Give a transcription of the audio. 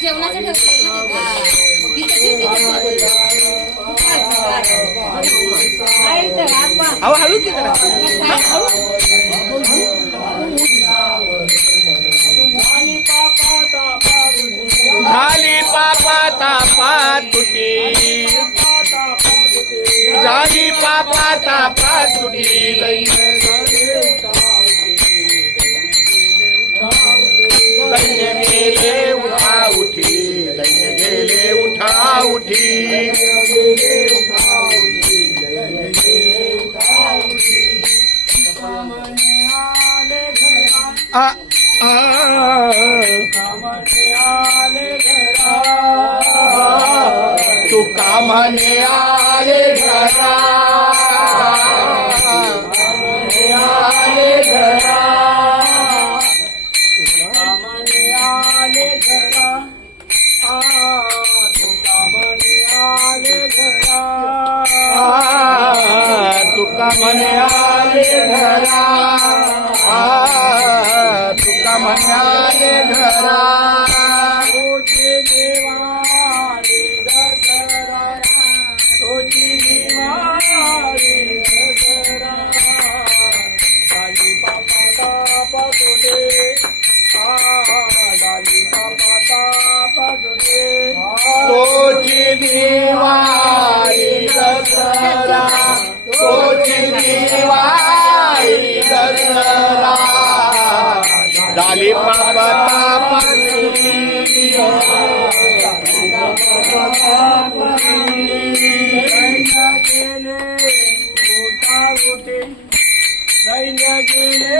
जेवणाचं अहो हळू की जरा झाली पापाता पातुटी झाली पापाता पातुटी दैन्य गेले उठा उठी दैन्य गेले उठा उठी तू कामाने आले घरा आले घरा कामाने आले घरा तू कामाने आले घरा तू कामाने आले घरा तू कामाने आले घरा तुझे देवारे दसरा तुझी दिवारी दसरा डाली बापा तापा तुझे डाली बापा तापा तुझे तुझी दिवारी दसरा तुझी दिवारी दसरा डाली बापा तापा दैन्य गेले